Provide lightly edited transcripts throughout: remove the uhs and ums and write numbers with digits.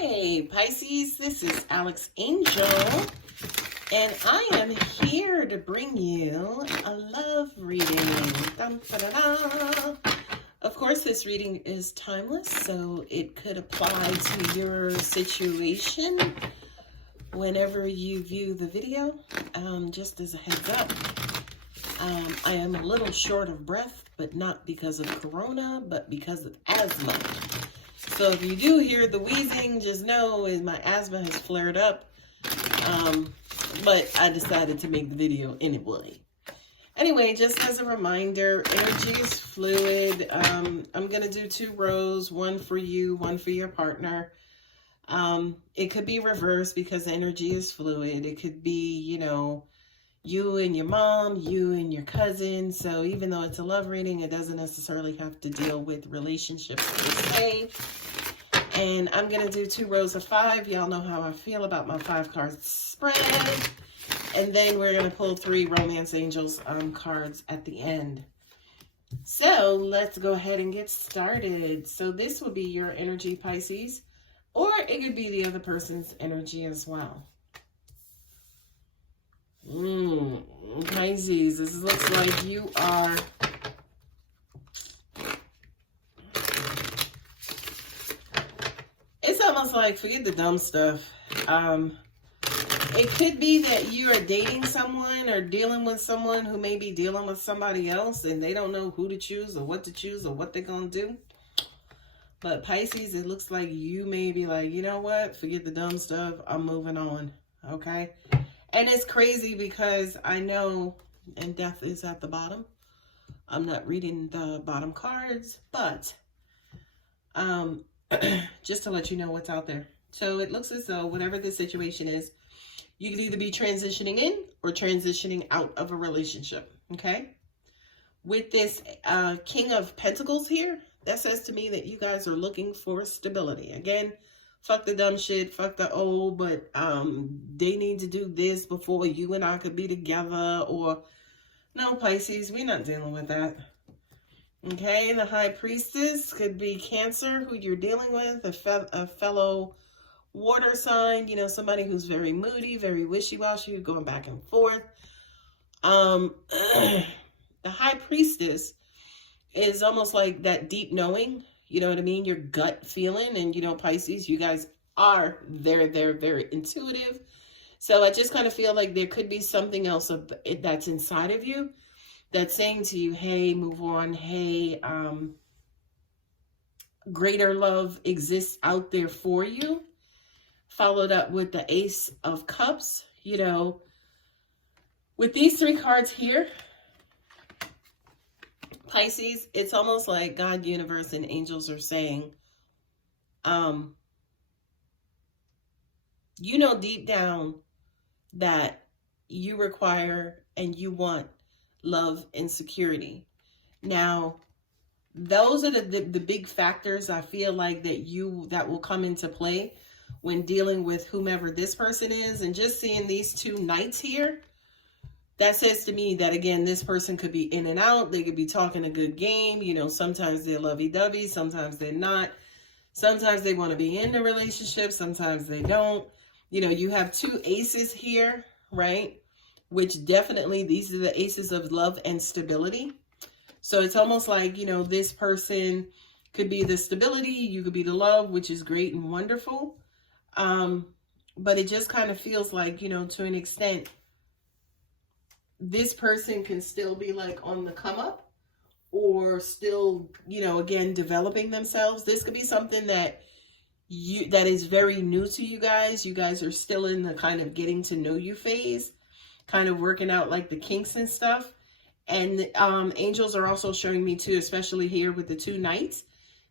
Hey Pisces, this is Alex Angel, and I am here to bring you a love reading. Dun, da, da, da. Of course, this reading is timeless, so it could apply to your situation whenever you view the video. Just as a heads up, I am a little short of breath, but not because of corona, but because of asthma. So if you do hear the wheezing, just know my asthma has flared up. But I decided to make the video anyway. Anyway, just as a reminder, energy is fluid. I'm going to do 2 rows, one for you, one for your partner. It could be reversed because energy is fluid. It could be, you and your mom, you and your cousin. So even though it's a love reading, it doesn't necessarily have to deal with relationships per se. And I'm going to do 2 rows of 5. Y'all know how I feel about my 5 card spread. And then we're going to pull 3 Romance Angels cards at the end. So let's go ahead and get started. So this will be your energy, Pisces, or it could be the other person's energy as well. Pisces, this looks like you are it's almost like, forget the dumb stuff. It could be that you are dating someone or dealing with someone who may be dealing with somebody else and they don't know who to choose or what they're going to do. But Pisces, it looks like you may be like, you know what? Forget the dumb stuff. I'm moving on. Okay? And it's crazy because I know, and death is at the bottom. I'm not reading the bottom cards, but just to let you know what's out there. So it looks as though whatever the situation is, you can either be transitioning in or transitioning out of a relationship, okay? With this King of Pentacles here, that says to me that you guys are looking for stability. Again, fuck the dumb shit, fuck the old, but they need to do this before you and I could be together. Or, no, Pisces, we're not dealing with that. Okay, the High Priestess could be Cancer, who you're dealing with, a fellow water sign, somebody who's very moody, very wishy-washy, going back and forth. The High Priestess is almost like that deep knowing, you know what I mean? Your gut feeling. And, Pisces, you guys are very, very, very intuitive. So I just kind of feel like there could be something else that's inside of you that's saying to you, hey, move on. Hey, greater love exists out there for you. Followed up with the Ace of Cups. With these 3 cards here, Pisces, it's almost like God, universe, and angels are saying, deep down that you require and you want love and security. Now, those are the big factors I feel like that will come into play when dealing with whomever this person is. And just seeing these 2 knights here, that says to me that, again, this person could be in and out. They could be talking a good game. Sometimes they're lovey-dovey. Sometimes they're not. Sometimes they want to be in the relationship. Sometimes they don't. You have 2 aces here, right? Which definitely, these are the aces of love and stability. So it's almost like, this person could be the stability. You could be the love, which is great and wonderful. But it just kind of feels like, to an extent, this person can still be like on the come up or still, again, developing themselves. This could be something that is very new to you guys. You guys are still in the kind of getting to know you phase, kind of working out like the kinks and stuff. And angels are also showing me too, especially here with the 2 knights,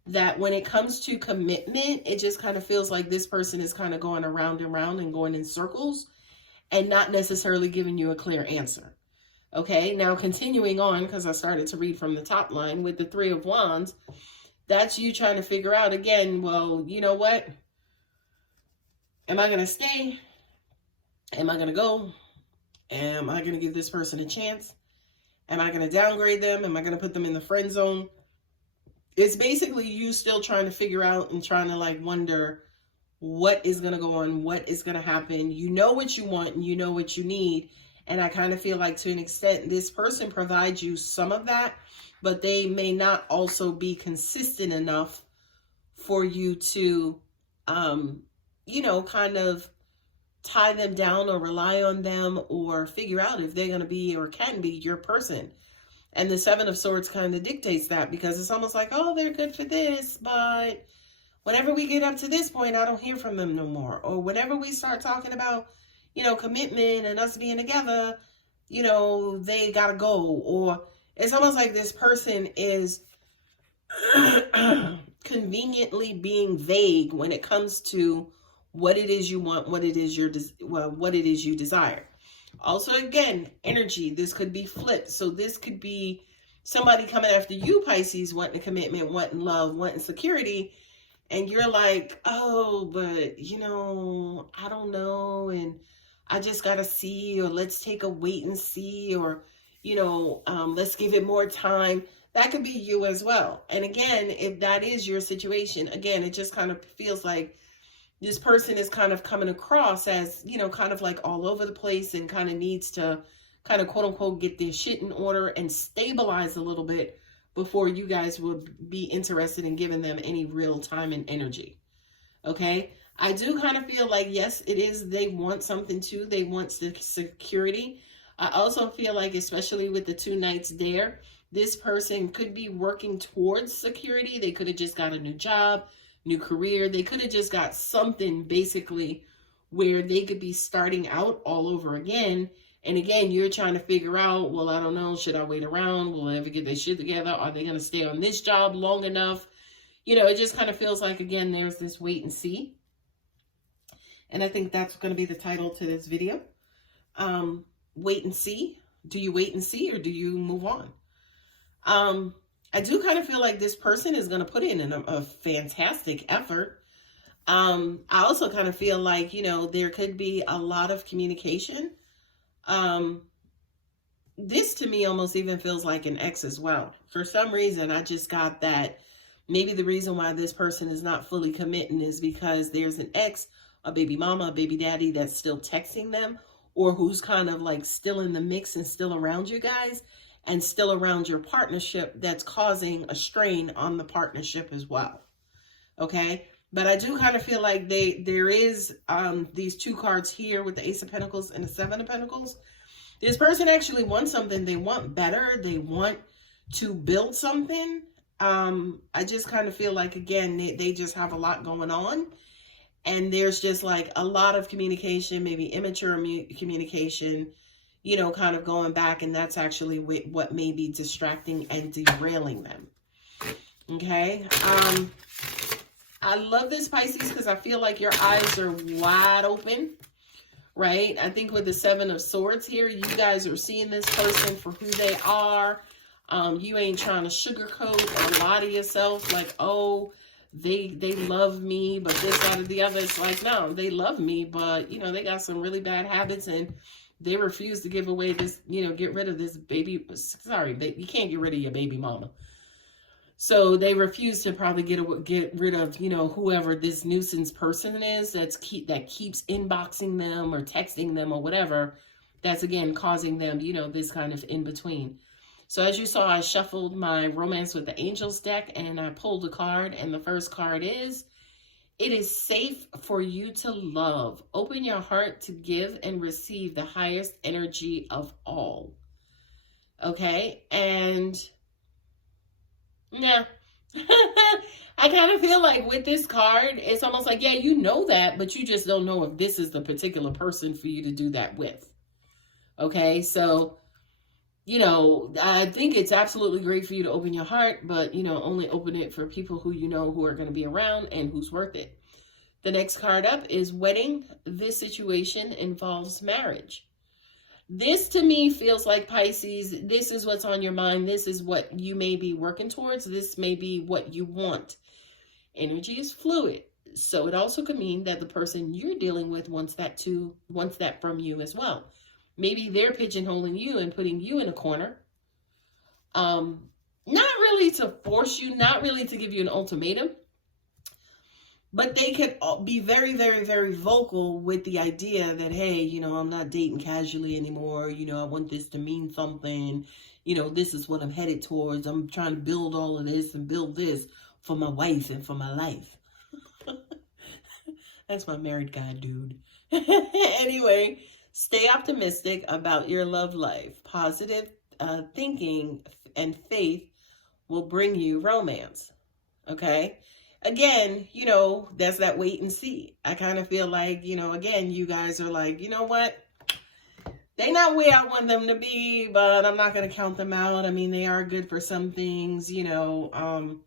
that when it comes to commitment, it just kind of feels like this person is kind of going around and around and going in circles and not necessarily giving you a clear answer. Okay, now continuing on, because I started to read from the top line with the 3 of Wands, that's you trying to figure out again, well, you know what? Am I going to stay? Am I going to go? Am I going to give this person a chance? Am I going to downgrade them? Am I going to put them in the friend zone? It's basically you still trying to figure out and trying to like wonder, what is going to go on, what is going to happen. You know what you want and you know what you need. And I kind of feel like to an extent, this person provides you some of that, but they may not also be consistent enough for you to, you know, kind of tie them down or rely on them or figure out if they're going to be or can be your person. And the Seven of Swords kind of dictates that, because it's almost like, oh, they're good for this, but whenever we get up to this point, I don't hear from them no more. Or whenever we start talking about, you know, commitment and us being together, you know, they gotta go. Or it's almost like this person is conveniently being vague when it comes to what it is you want, what it is what it is you desire. Also, again, energy. This could be flipped. So this could be somebody coming after you, Pisces, wanting a commitment, wanting love, wanting security. And you're like, oh, but, you know, I don't know. And I just got to see, or let's take a wait and see, or, you know, let's give it more time. That could be you as well. And again, if that is your situation, again, it just kind of feels like this person is kind of coming across as, you know, kind of like all over the place and kind of needs to kind of quote unquote get their shit in order and stabilize a little bit before you guys would be interested in giving them any real time and energy. Okay. I do kind of feel like, yes, it is. They want something too. They want security. I also feel like, especially with the 2 knights there, this person could be working towards security. They could have just got a new job, new career. They could have just got something basically where they could be starting out all over again. And again, you're trying to figure out, well, I don't know, should I wait around? Will they ever get their shit together? Are they going to stay on this job long enough? You know, it just kind of feels like, again, there's this wait and see. And I think that's going to be the title to this video. Wait and see. Do you wait and see, or do you move on? I do kind of feel like this person is going to put in a fantastic effort. I also kind of feel like, you know, there could be a lot of communication. This to me almost even feels like an ex as well. For some reason, I just got that maybe the reason why this person is not fully committing is because there's an ex, a baby mama, a baby daddy that's still texting them, or who's kind of like still in the mix and still around you guys and still around your partnership, that's causing a strain on the partnership as well. Okay. But I do kind of feel like there is these 2 cards here with the Ace of Pentacles and the 7 of Pentacles. This person actually wants something. They want better. They want to build something. I just kind of feel like, again, they just have a lot going on. And there's just like a lot of communication, maybe immature communication, you know, kind of going back. And that's actually what may be distracting and derailing them. Okay. I love this, Pisces, because I feel like your eyes are wide open, right? I think with the 7 of Swords here, you guys are seeing this person for who they are. You ain't trying to sugarcoat or lie to yourself like, oh, they love me, but this, that, or the other. It's like, no, they love me, but, you know, they got some really bad habits and they refuse to give away this, you know, get rid of this baby. Sorry, you can't get rid of your baby mama. So they refuse to probably get rid of, you know, whoever this nuisance person is that keeps inboxing them or texting them or whatever. That's, again, causing them, you know, this kind of in between. So as you saw, I shuffled my Romance with the Angels deck and I pulled a card. And the first card is, it is safe for you to love. Open your heart to give and receive the highest energy of all. Okay. And yeah, I kind of feel like with this card, it's almost like, yeah, you know that, but you just don't know if this is the particular person for you to do that with. Okay, so, you know, I think it's absolutely great for you to open your heart, but, you know, only open it for people who you know who are going to be around and who's worth it. The next card up is wedding. This situation involves marriage. This to me feels like, Pisces, this is what's on your mind. This is what you may be working towards. This may be what you want. Energy is fluid. So it also could mean that the person you're dealing with wants that from you as well. Maybe they're pigeonholing you and putting you in a corner. Not really to force you, not really to give you an ultimatum, But they could be very, very, very vocal with the idea that, hey, you know, I'm not dating casually anymore. You know, I want this to mean something. You know, this is what I'm headed towards. I'm trying to build all of this and build this for my wife and for my life. That's my married guy, dude. Anyway, stay optimistic about your love life. Positive thinking and faith will bring you romance. Okay? Again, you know, that's that wait and see. I kind of feel like, you know, again, you guys are like, you know what? They're not where I want them to be, but I'm not going to count them out. I mean, they are good for some things, you know.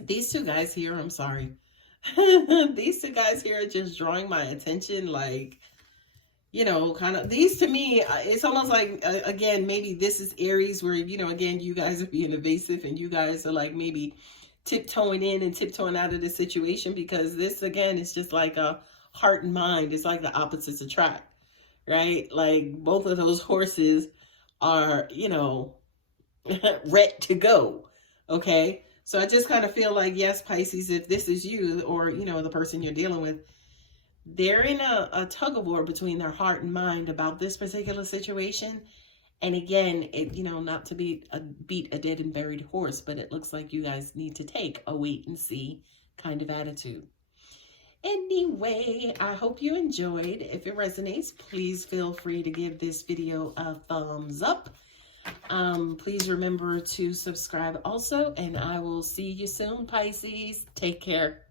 These two guys here, I'm sorry. These two guys here are just drawing my attention, like, you know, kind of, these to me, it's almost like, again, maybe this is Aries where, you know, again, you guys are being evasive and you guys are like maybe tiptoeing in and tiptoeing out of the situation, because this, again, is just like a heart and mind. It's like the opposites attract, right? Like both of those horses are, you know, ready to go. Okay. So I just kind of feel like, yes, Pisces, if this is you or, you know, the person you're dealing with, they're in a tug of war between their heart and mind about this particular situation. And again, it, you know, not to beat a dead and buried horse, but it looks like you guys need to take a wait and see kind of attitude. Anyway, I hope you enjoyed. If it resonates, please feel free to give this video a thumbs up. Please remember to subscribe also, and I will see you soon, Pisces. Take care.